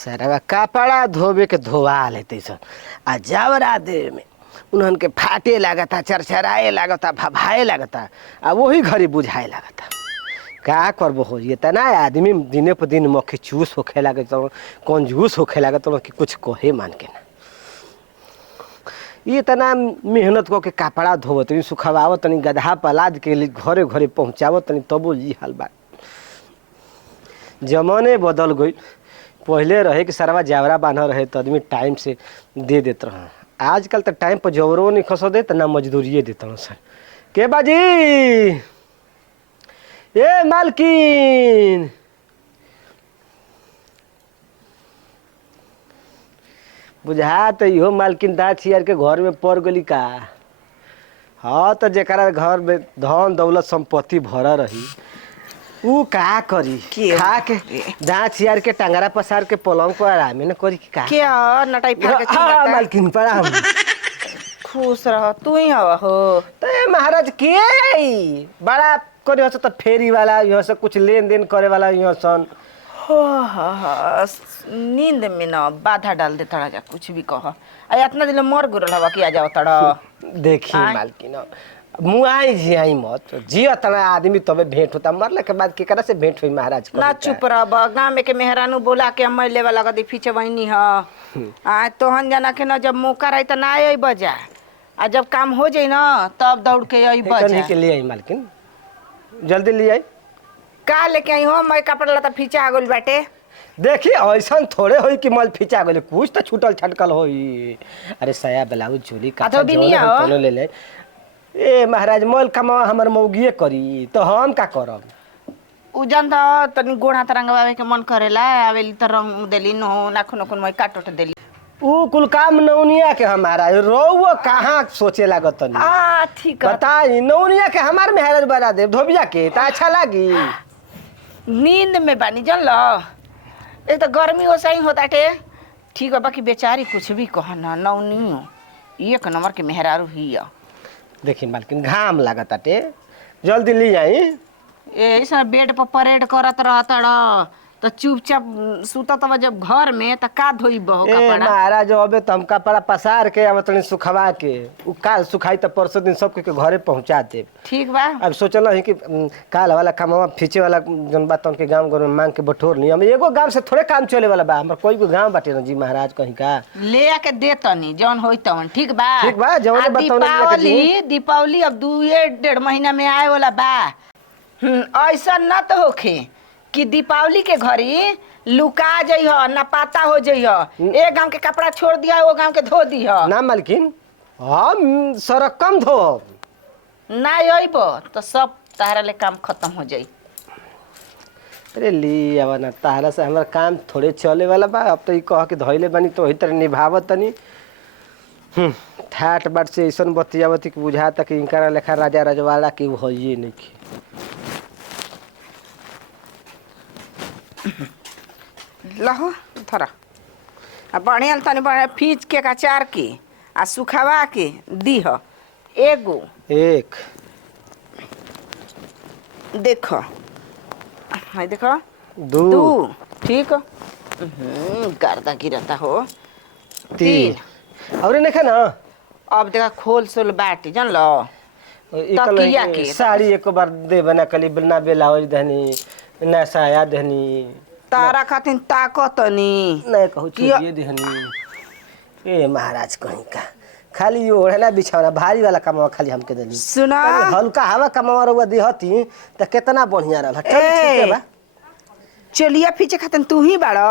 सरवा कपड़ा धोबे के धोवा लेते सन आ जावरा देर में उन्हन के फाटे लागता, चरचराए लागता, भभाए लागता आ वही घड़ी बुझाए लागता। का करबो हो ये तना आदमी दिने पर दिन मक्खी चूस होखे लागे तो कंजूस होखे लागे तो कि कुछ कहे मान के ना। ये तना मेहनत को के कपड़ा धोवत तनी सुखवावत तनी गधा पलाद के लिए घरे घरे पहुँचावत तनी तबो ये हाल बा। जमाने बदल गई। पहले रहे कि सरवा जावरा बांधल रहे तो आदमी टाइम से दे देते रहे। आजकल तो टाइम पर जवरो नहीं खसो दे ना मजदूरिये देते सर। के बाजी ए मालकिन बुझा तो इहो मालकिन दाँत छियार के घर में पड़ गली का। हाँ तो जरा घर में धन दौलत संपत्ति भरा रही ऊ का करी खा के दाँत छियार के टंगरा पसार के पलंग पर आराम न करी का क्या नटाई फाड़ के चिल्लाता है? मालकिन प्रणाम। खुश रह तू ही हवा हो ते महाराज के बड़ा करे तो फेरी वाला यहाँ से कुछ लेन देन करे वाला यहाँ सन नींद में ना बाधा डाल दे तड़ा जा कुछ भी कह आ इतना दिन मर गुरल हवा कि आ जाओ तड़ा। देखी मालकिन मुआई जियाई मत जिया तना आदमी तबे भेंट होता मरले के बाद केकरा से भेंट हुई महाराज ना चुप रह गाँव में के मेहरानू बोला के मैं लेवा लगा दी फीचे वही ह आ तोहन जाना के ना जब मौका रही तो ना आई बजा आ जब काम हो जाई ना तब दौड़ के आई बजा के लिए आई मालकिन जल्दी ले आई का लेके आई हो मैं कपड़ा लता फीचा आ गइल बाटे। देखी ऐसा थोड़े होई कि मल फीचा गले कुछ तो छूटल छटकल होई। अरे सया ब्लाउज चोली का तो ले ले ए महाराज मल कमा हमर मौगिए करी तो हम का करब। उ जान त तनी गोड़ा तरंगवावे के मन करेला आवेली त रंग देली नो नाखुन नाखुन मैं काटोट देली ऊ कुल काम नौनिया के हमारा रोवो कहाँ सोचे लागत तनी ठीक है बताई नौनिया के हमार में हैरत बना दे धोबिया के त अच्छा लागी। नींद में बानी जान लो एक तो गर्मी हो सही होता टे ठीक है बाकी बेचारी कुछ भी कह ना नौनियो एक नंबर के मेहरारू ही है। देखी मालकिन घाम लागत टे जल्दी ले आई ऐसा बेड पर परेड करत रहत तो चुपचाप सुता तब जब घर में त का धोई बहो कपड़ा महाराज अबे तो हम कपड़ा पसार के अब तनी सुखवा के उ काल सुखाई त परसों दिन सबके के घरे पहुंचा दे। ठीक बा अब सोचल है कि काल वाला कामवा फीचे वाला जन बात के गांव घर में मांग के बटोर नहीं हम एगो गांव से थोड़े काम चले वाला बा हमर कोई को गांव बाटे ना जी महाराज कहीं का ले आके दे तनी जौन होई तवन ठीक बा जौन दीपावली दीपावली अब 2-1.5 महीना में आए वाला बा। ऐसा न तो होखे कि दीपावली के घड़ी लुका जइह ना पता हो जइह एक गांव के कपड़ा छोड़ दिया वो गांव के धो दिह ना मालकिन हम सरकम धो ना अइब तो सब तारा ले काम खत्म हो जाई। अरे ली अब ना तारा से हमारा काम थोड़े चले वाला बा अब तो ये कह के धोइले बनी तो वही तरह निभावत तनी ठाट बाट से ऐसा बतियावती कि बुझाता कि इनका लेखा राजा रजवाड़ा की होइए नहीं की लहो थोड़ा आ बढ़िया तनी बढ़िया फीच के अचार के आ सुखावा के दीह एगो एक देखो हाय देखो दो ठीक गर्दा गिरता हो तीन और नहीं ना अब देखा खोल सोल बाटी जान लो तकिया के साड़ी एक बार दे बना कली ना बेलावज धनी ना साया धनी तारा खातिर ताकत नी नहीं कहू चुरिए देहनी ए महाराज कहीं का खाली ये ओढ़ना बिछावना भारी वाला कमावा खाली हमके देनी सुना हल्का हवा कमावा रहुआ देहती त कितना बढ़िया रहला ठीक है बा चलिया फीचे खातिर तू ही बाड़ो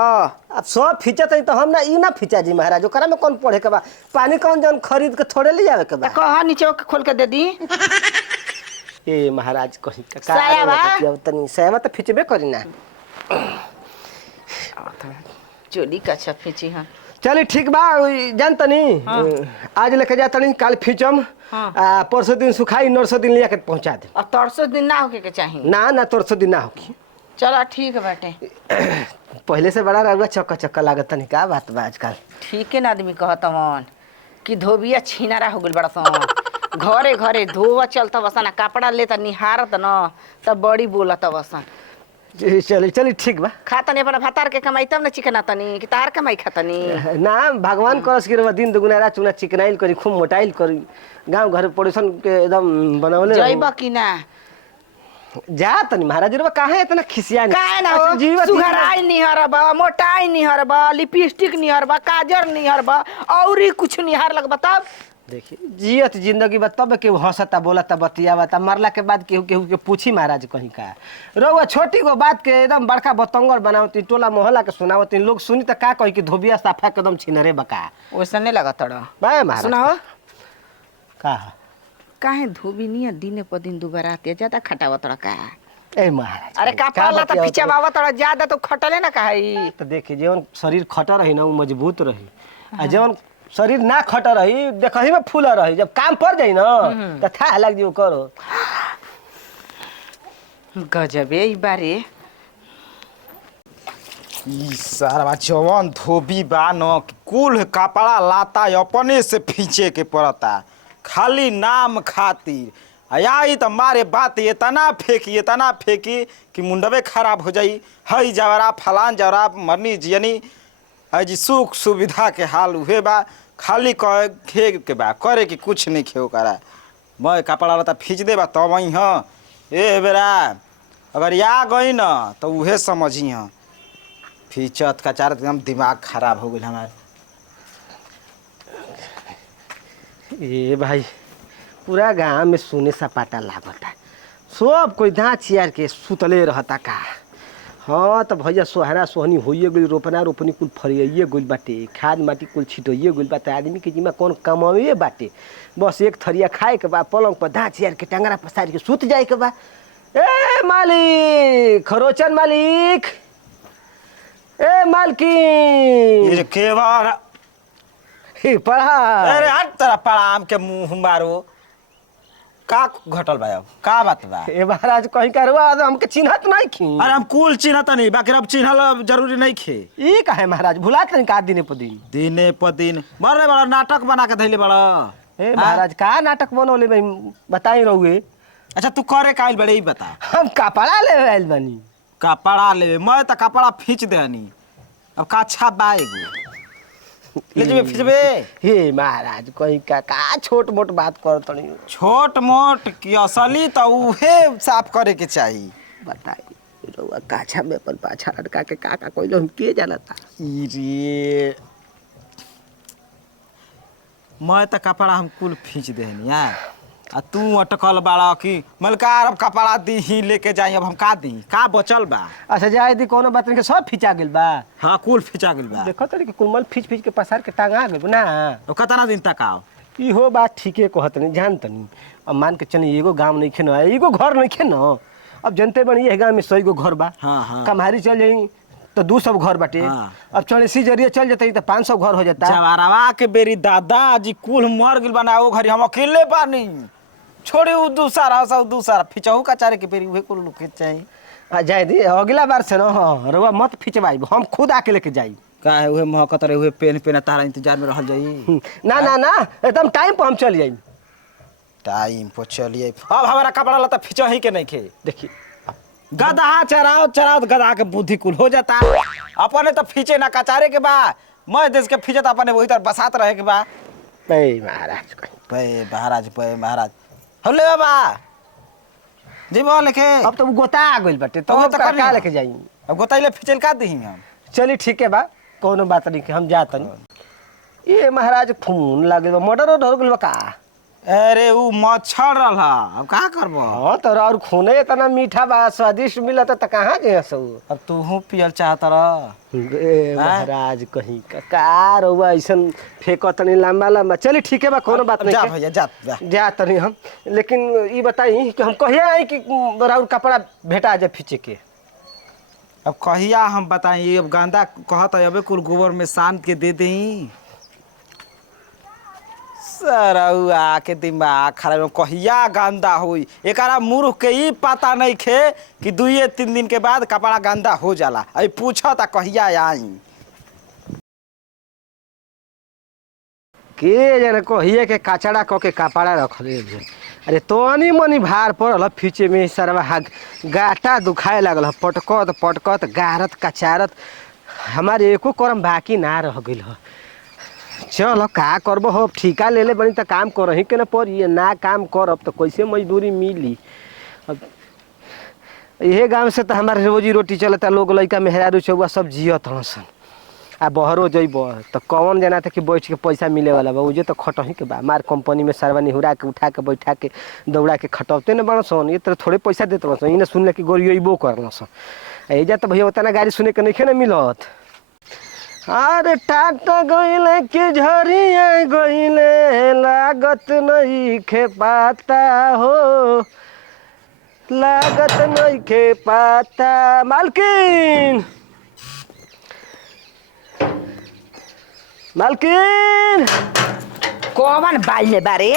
अब सब फीचत है तो हम ना ई ना फीचा जी महाराज ओकरा में कौन पढ़े के बा पानी कौन जन खरीद के थोड़े ले जावे के बा कहा नीचे खोल के दे दी ए महाराज कहीं का साया बा तनी साया तो फीचबे करी ना चोली का अच्छा फीची हां चली ठीक बा जान तनी आज लेके जा तनी काल फीचम परसों दिन सुखाई नरसों दिन लिया के पहुंचा दे और तरसों दिन ना होके के चाहिए ना तरसों दिन ना होगी चलो ठीक है बाटे पहले से बड़ा रहुआ चक्का चक्का लागत तनी का बात बा आजकल ठीक है ना आदमी कहता मन कि धोबिया छीनारा हो गइल बड़ा सन घरे घरे धोवा चलता बसन कपड़ा लेता निहारत न तब बड़ी बोलत बसन चली चली ठीक बा। खा तनी अपना भतार के कमाई तब न चिकना तनी कि तार कमाई खातनी। ना भगवान करस कि रउआ दिन दुगुना रात चुना चिकनाइल करी खूब मोटाइल करी गांव घर पड़ोसन के एकदम बनवले जइब कि ना? जा तनी महाराज रउआ काहे इतना खिसिया काहे ना हो? सुघराई निहर बा, मोटाई निहर बा, लिपस्टिक निहर बा, काजर निहर बा, औरी कुछ निहर लग बताब। देखिए जियत जिंदगी बा तब केहू हंसता बोलता बतियावता मरला के बाद केहू केहू के पूछी महाराज कहीं का रउआ छोटी गो बात के एकदम बड़का बतंगड़ बनावती टोला मोहल्ला के सुनावती लोग सुनी त का कही कि धोबिया साफा एकदम छिनरे बका ओसने लगत ड़ बा महाराज सुनाओ का काहे धोबी निया दिने प दिन दुबारा आते ज्यादा खटावत ड़ का? ए महाराज अरे का पाला त पिचावावत ड़ ज्यादा तो खटले ना काई। तो देखिए जवन शरीर खटा रही ना वो मजबूत रही आ जवन शरीर ना खटा रही देखही में फूला रही जब काम पड़ जाई ना त था लग जियो करो। गजबे ई बारे ई सारा जवन धोबी बा न कुल कपड़ा लाता अपने से खींचे के पड़ता खाली नाम खातिर। आई तो मारे बात इतना फेंकी कि मुंडवे खराब हो जाई। हई जवरा फलान जवरा मरनी जियनी जी सुख सुविधा के हाल उहे बा खाली खे के बा करे कि कुछ नहीं खेओ करा। मैं कपड़ा लता खींच दे बा तब वही हाँ ए बेरा अगर या गई न तो उहे समझी हाँ फीचत का चार एकदम दिमाग खराब हो गई हमारे। ए भाई पूरा गांव में सोने सपाटा लागता सब कोई दाँत चियार के सुतले रहता का। हाँ तो भैया सोहरा सोहनी होइए गई रोपना रोपनी कुल फरियाइए गइल बाटे खाद माटी कुल छिटइए गइल बाटे आदमी के जिम्मा कौन कमाइए बाटे बस एक थरिया खाए के बा पलंग पर दाँत चियार के टंगरा पसार के सुत जाए के बा। ए मालिक खरोचन मालिक ए मालकिन ये केवार पढ़ा अरे हट तेरा पड़ाम के मुंह मारो का घटल बा अब का बात बा? ए महाराज कहीं करवा हमके चिन्हत नहीं खी। अरे हम कुल चिन्हत नहीं बाकी अब चिन्हल जरूरी नहीं खे। ई काहे महाराज भुलात नहीं का दिने प दिन मरे बड़ा नाटक बना के धैले बड़ा। ए महाराज का नाटक बनोले भाई बताई रहुए। अच्छा तू करे काइल बड़े ही बता। हम कपड़ा ले आइल बानी। कपड़ा ले मैं तो कपड़ा खींच देनी अब का अच्छा बा एगो ले जबे खींचबे। हे महाराज कहीं का छोट मोट बात करत नहीं छोट मोट की असली तो उहे साफ करे के चाहिए। बताई रहुआ काछा में अपन पाछा लटका के का कोई हम के जानता। रे मैं तो कपड़ा हम कुल खींच देनी आ तू अटकल बाड़ा कि मलकार अब कपड़ा दी ही लेके जाई अब हम का दी का बचल बा। अच्छा जाए दी कोनो बात नहीं के सब फिचा गेल बा। हाँ कुल फिचा गेल बा। देखो तरी के कुमल फिच के पसार के टांगा गेल ना। तो कितना दिन तक आओ ई हो बात ठीके कहत नहीं जानत नहीं। अब मान के चली एगो गांव नहीं खे न एगो घर नहीं खे न। अब जनते बनी ये गांव में 100 गो घर बा। हाँ हाँ कम्हारी चल जाई तो 200 घर बाटे। हाँ। अब चौड़सी जरिए चल जाते तो 500 घर हो जाता। जवारवा के बेरी दादा जी कुल मर गेल बना वो घरी हम अकेले बानी छोड़े उ दूसरा सब दूसरा फिचहू का चारे के बेरी उहे कुल लोग के चाहिए। आ जाए दी अगला बार से न रउआ मत फिचवाई हम खुद आके लेके जाई। का है उहे महकत रहे उहे पेन तारा इंतजार में रहल जाई। ना ना ना एकदम टाइम पर हम चल जाई। टाइम पर चलिए अब हमारा कपड़ा लता फिचही के नहीं खे। देखिए गधा चराओ गधा के बुद्धि कुल हो जाता अपने तो फीचे ना कचारे के बा मैं देश के फीचत अपने वही तरह बसात रहे के बा। पे महाराज पे महाराज हले बाबा जी बोल लेके अब तो गोता आ गइल बाटे तो का लेके जाई। अब गोताइले फिचल का दही हम चली ठीक है बा कोनो बात नहीं के हम जातनी। ये महाराज खून लागे बा मर्डर डर गेल बा का। अरे उ मच्छर रहा अब का करबो। हां तो और खूने इतना मीठा बा स्वादिष्ट मिलत त कहां जे सो। अब तू हूं पियल चाहत रह। ए महाराज कहीं का रउआ ऐसन फेंकत नहीं लंबा लंबा। चली ठीक है बा कोनो बात नहीं जा के। भैया जा तनी हम लेकिन ई बताई कि हम कहिया आई कि राउर कपड़ा भेटा जा फिचे के। अब कहिया हम बताई अब गांदा कहत अबे कुल गोबर में सान के दे देई सरौआ के दिमाग खराब कहिया गंदा हुई एकरा मूर्ख के ही पता नहीं खे कि 2-3 दिन के बाद कपड़ा गंदा हो जाला। अभी पूछा था कहिया आई के जाने कहिए के कचड़ा क के कपड़ा रख ले अरे तोनी मनी भार पड़ल फीचे में सरवा गाटा दुखाए लागल ह, पटकत पटकत गारत कचारत हमारे एको करम बाकी ना रह गइल ह। चल का करब हो, ठिका ले ले बनी त काम करही के न पड़ी, ना काम करब तो कैसे मजदूरी मिली। अब इहे गांव से तो हमारे रोजी रोटी चलता, लोग लइका मेहरारू चौवा सब जियत हसन। आ बहरो जइब तो कौन जाना था कि बैठ के पैसा मिले वाला बा, उजे तो खटही के बा। मार कंपनी में सरवा निहुरा के उठा के बैठा के दौड़ा के खटौते न बड़ सन, ये तो थोड़े पैसा देते बड़ सन, इन्हें सुनले कि गोरियबो करल सन। एजा तो भैया उतना गाड़ी सुने के नहीं न मिलत। अरे टाटा गइले कि झरिया गइले लागत नहीं खे पाता हो, लागत नहीं खे पाता। मालकिन मालकिन कौन बाल में बारे?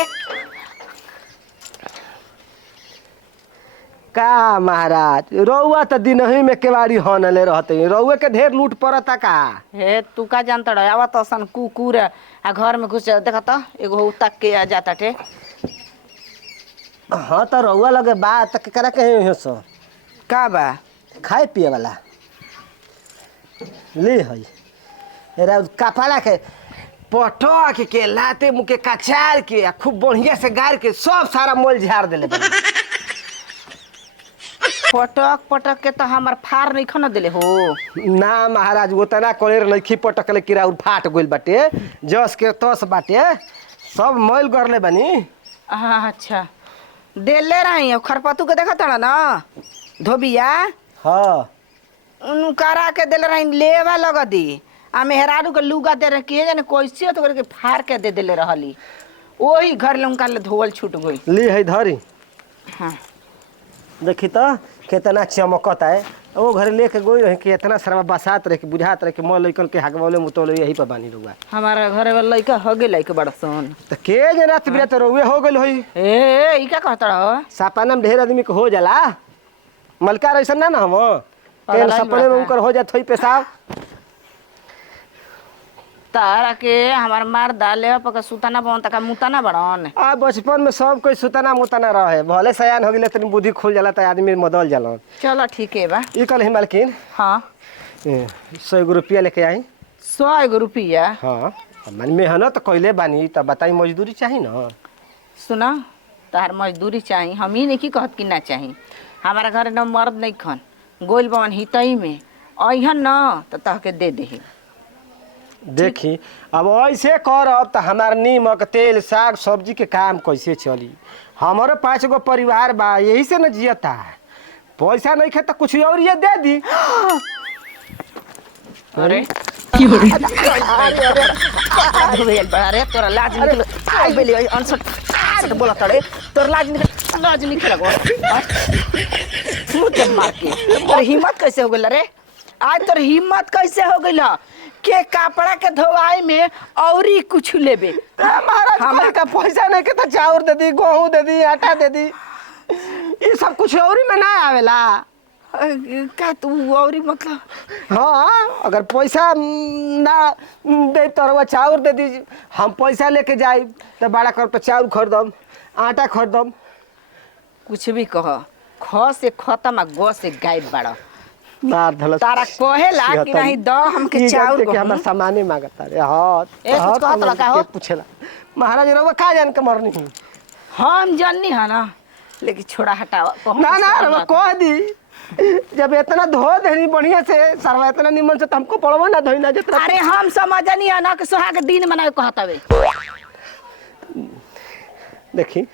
का महाराज, रउआ तो दिनही में केवाड़ी हनले रहते, रउए के ढेर लूट पड़ता का। हे तू का जानता रह आवत असन कुकुर आ घर में घुस देखा तो एगो तक के आ जाता टे। हाँ तो रउआ लगे बा त केकरा कहे हो सो का बा? खाए पिए वाला ले हई एरा कपड़ा के पटक के लाते मुके कचार के खूब बढ़िया से गार के सब सारा मोल झाड़ देले बा। पटक पटक के तो हमार फार नहीं खन दिले हो। ना महाराज उतना कोलेर लईखी पटकले किरा फाट गइल बाटे, जस के तस बाटे सब मोल करले बनी। हाँ अच्छा देले रही खरपतू के देखा था ना धोबिया, हाँ उनकरा के देले रही लेवा लग दी आ मेहरारू के लुगा दे रहे के जाने कैसे तो करके फाड़ के दे देले रहली, वही घर ले उनका ले धोवल छूट गई। ली है धरी। हाँ देखी तो कितना चमकता है, वो घर लेके गोई रहे कि इतना सारा बसात रहे कि बुझात रहे कि मोल लइकन के हगवले मुतोले यही पर बानी रुआ। हमारा घर वाला लइका हो गेल लइका बड़ा सन तो के जना तिबरे तो रुए हो गइल होई। ए ई का कहता रहो? सपना में ढेर आदमी के हो जाला, मलका ऐसा ना हम पागल के सपने में उनकर हो जात होई पेशाब। तारा के हमार मार डाले पका सुताना बन तका मुताना बड़न। आ बचपन में सब कोई सुतना मुतना रहे, भले सयान हो गइले तनी बुद्धि खुल जाला त आदमी बदल जाला। चलो ठीक है बा। ई कल हिमालकिन हाँ 100 रुपया लेके आई। 100 रुपया? हाँ मन मेहनत कइले बानी त बताई मजदूरी चाही न। सुना तार मजदूरी चाहिए, हम ही नहीं की कहत कि ना चाहिए। हमारा घर न मर्द नहीं खन गोइल बवन हितई में अहन न तो तह के दे दे। देखी अब ऐसे करब त हमार नीमक तेल साग सब्जी के काम कैसे चली। हमारे 5 गो परिवार बा, यही से न जियता। पैसा नहीं खे तो कुछ और ये दे दी। अरे अरे तोरा लाज निकल आई बेली अनसट बोला तड़े तोर लाज निकल गो मुझे मार के। तोर हिम्मत कैसे हो गेल रे? आज तोर हिम्मत कैसे हो गेल के कपड़ा के धोवाई में औरी कुछ लेबे? महाराज हमारे का पैसा नहीं के तो चाउर दे दी, गेहूं दे दी, आटा दे दी, ये सब कुछ और में ना आवेला का तू औरी मतलब? हाँ अगर पैसा ना दे तो चाउर दे दी, हम पैसा लेके जाए तो बड़ा कर तो चाउर खरीदम, आटा खरीदम। कुछ भी कह ख से खत्म आ ग से गायब बाड़ा। मार धलस तारा कहेला कि नहीं द हमके चाउर के हमरा सामाने मांगता रे। हां ए कुछ कहत लगा हो पूछेला महाराज रवा का जान के मरनी ही हम जाननी है ना, लेकिन छोड़ा हटावा ना ना रवा कह दी। जब इतना धो देनी बढ़िया से सरवा इतना निमन से हमको पड़वा ना धोई ना जितना। अरे हम समझनी है ना कि सुहाग दिन मनावे कहतावे। देखी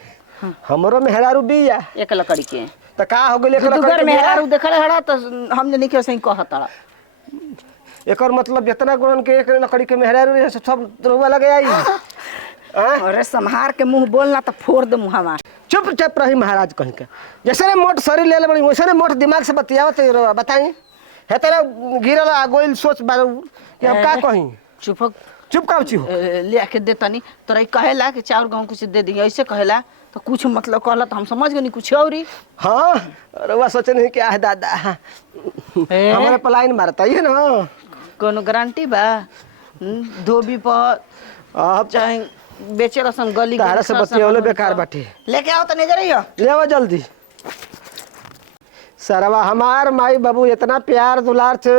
हमरो मेहरारू बिया एक लकड़ी के त का हो गेल। तू घर मेहरारू देखले हड़ा त हम जनी के सही कहता। एकर मतलब जितना गुणन के एक लकड़ी के मेहरारू रहे सब रोवा लगे आई। अरे संहार के मुंह बोलना त फोड़ दे मुंह हमार। चुपचाप रही महाराज कहीं के। जैसे मोट शरीर ले बड़ी वैसे मोट दिमाग से बतियावत बताई है तेरा गिरल गोइल सोच बारू कि हम का कहीं। चुप का छी हो ले के देतनी तोरा कहेला कि चाउर गेहूं कुछ दे दी, ऐसे कहेला तो कुछ मतलब कहला तो हम समझ गनी कुछ औरी। हाँ रवा सोचे नहीं क्या है दादा हमारे पलाइन मारता है ना। कोनो गारंटी बा? धोबी पर अब चाहे बेचे रसन गली तारा से बतियौले बेकार बाटे। लेके आओ तो नहीं रहियो। ले आओ जल्दी। सरवा हमार माई बाबू इतना प्यार दुलार से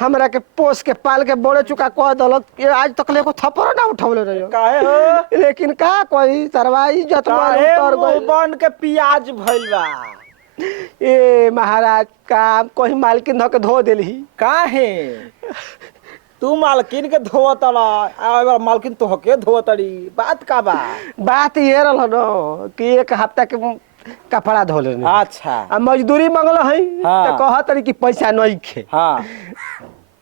हमरा के पोस के पाल के बोले चुका कह दलक कि आज तक ले को थप्पड़ ना उठौले रहियो। काहे हो लेकिन का कोई सरवा इज्जत मान काहे उतर मुंह गइल। बन के पियाज भइल बा। ए महाराज काम कोई मालकिन धो के धो देली। काहे तू मालकिन के धोतला आ मालकिन तोहके धोतड़ी बात का बा। बात ये रहल न कि एक हफ्ता के कपड़ा धोले नहीं। अच्छा आ मजदूरी मंगल है हाँ। तो कहत रही कि पैसा नहीं खे। हाँ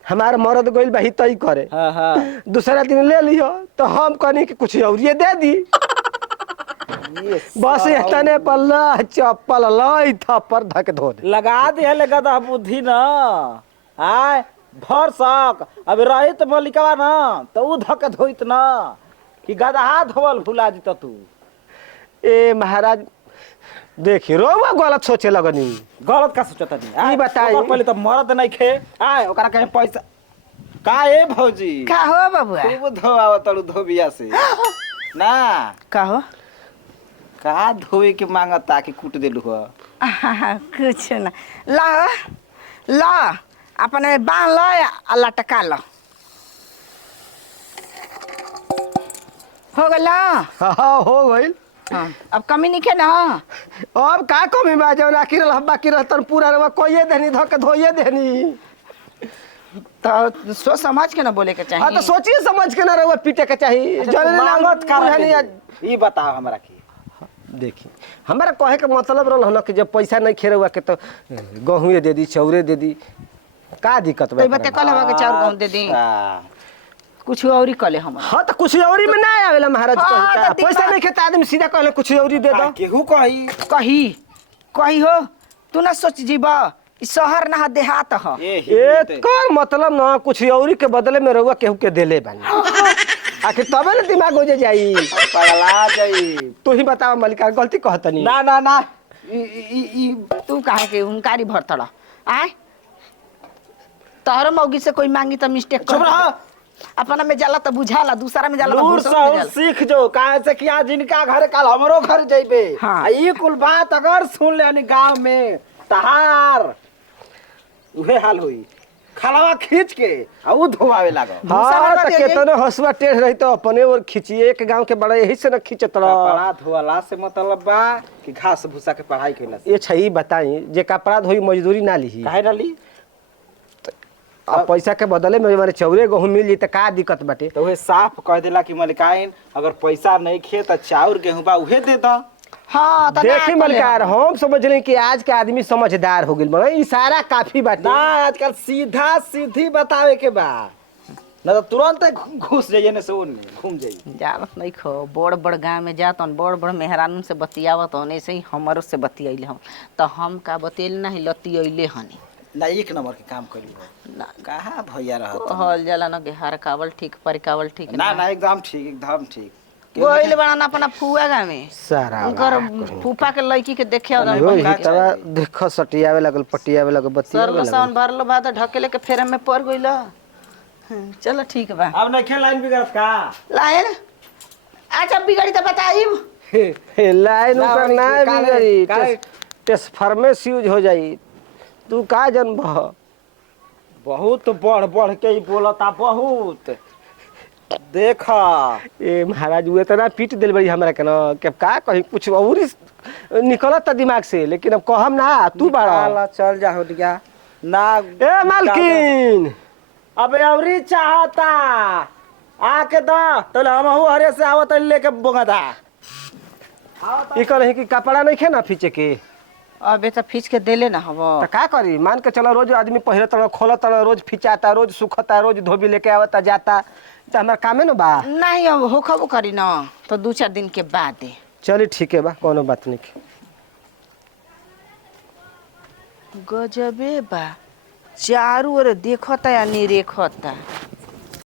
हमार मरद गइल बा तय करे। हाँ हाँ दूसरा दिन ले लियो तो हम कहनी कि कुछ और ये दे दी। बस इतने पर ल चप्पल लई थप्पड़ धक धो दे। लगा दे लगा दा बुद्धि न आय भर सक अब रहित मलिकवा न तो उ धक धोइत न कि गदहा धोवल भुला जित तू। ए महाराज देखी रोवा गलत सोचे लगनी। गलत का सोचता नहीं ई बताई। पहले तो मरद नहीं खे आय ओकरा कहे पैसा का ए भौजी का हो बबुआ? खूब धोआव तड़ू धोबिया से ना का हो? का धोए के मांगता कि कूट देलू हो। कुछ ना ला ला अपने बांध लो आ लटका लो। हो गल? हाँ हो गइल। हाँ अब कमी नहीं ना। अब का कमी बा जौन आखिर बाकी रहतन पूरा रवा कोइए देनी धक धोइए देनी। तो सोच समझ के ना बोले के चाहिए। हाँ तो सोचिए समझ के ना रवा पीटे के चाहिए। जौन मांगत बुझानी का ई बताओ हमरा की। देखी हमारा कहे के मतलब रहल कि जब पैसा नहीं खेरे हुआ के तो गहूँ दे दी चौरे दे दी का दिक्कत बा। तो बते कल हवा के चाउर गहूं दे दी कुछ और ही कले हम। हाँ तो कुछ औरी में ना आवेला महाराज हाँ, कहे का। तो पैसा नहीं खेता आदमी सीधा कहले कुछ औरी दे दो। केहू कही कही कही हो तू ना सोच जीवा ई शहर ना देहात ह। एकर मतलब ना कुछ औरी के बदले में रहुआ केहू के देले बानी। आखिर तबे ना दिमाग हो जाई। पगला जाई। तू ही बताओ मलिका गलती कहतनी। ना ना ना ई तू काहे के हुंकारी भरतड़ आय तोहर मौगी से कोई मांगी तो मिस्टेक चुप कर। रह। अपना में जाला तो बुझाला दूसरा में जाला तो लूर दूसरा में सहुर जाला। सीख जो काहे से किया जिनका घर काल हमरो घर जइबे। हाँ। आ ई कुल बात अगर सुन ले गांव में तहार उहे हाल होई। खलवा खींच के आ उ धोवावे लागो। हाँ तो केतनो हसुआ टेढ़ रही तो अपने और खींचिए एक गांव के बड़ा यही से न खींचत रह। कपड़ा धोवाला से मतलब बा कि घास भूसा के पढ़ाई कैला से। ये छई बताई जे कपड़ा धोई मजदूरी ना ली। काहे डाली अब पैसा के बदले में हमारे चौरे गहूँ मिल जी तो का दिक्कत बाटे। तो उहे साफ कह देला कि मलिकाइन अगर पैसा नहीं खे तो चाउर गेहूं बा उहे दे द। हां तो देखी मलिकार हम समझ रहे कि आज के आदमी समझदार हो गइल बा। इशारा काफी बाटे। ना आजकल सीधा सीधी बतावे के बा ना तो तुरंत घुस जाइए ने सोन में घूम जाइए। जानत नहीं खो बड़ बड़ गांव में जातन बड़ बड़ मेहरानन से बतियावत हन ऐसे ही हमरो से बतियैले हम तो हम का बतियैले नहीं लतियैले हनी ना एक नंबर के काम करी ना कहाँ भैया रहत हल जाला ना हर कावल ठीक परिकावल ठीक ना ना एकदम ठीक गोइल बना अपना फुआ गाँव में सारा उनकर फूफा के लड़की के देखे तरा देखो सटियावे लगल पटियावे लगल बतियावे सरल लगल। सावन भरल बाद ढकेले के फेरे में पड़ गइल। चलो ठीक बा अब नहीं खेल लाइन बिगड़त का लाइन अच्छा बिगड़ी तो बताइब। हे लाइन ना, ऊपर ना काले- बिगड़ी काले- ट्रांसफार्मर यूज हो जाई। तू का जन्म बहुत बढ़ बढ़ के ही बोलता बहुत देखा। ए महाराज वो इतना पीट दिल बड़ी हमरा के ना कि अब का कहीं कुछ और निकलत दिमाग से लेकिन अब कहम ना तू बड़ा। चल जा हो गया ना ए मालकिन अब अवरी चाहता आके दा तो हम हरे से आवत लेके बोंगदा ई कह कि कपड़ा नहीं खे ना फीचे के अबे तो फीच के देले ना हव तो का करी मान के चलो रोज आदमी पहले तरह खोलत तरह रोज फिचाता रोज सुखता रोज धोबी लेके आवता जाता तो हमारा कामे न बा। नहीं अब होखबो करी ना तो 2-4 दिन के बाद चली ठीक है बा कोनो बात नहीं। गजबे बा चारू ओर देखता या नहीं रेखता।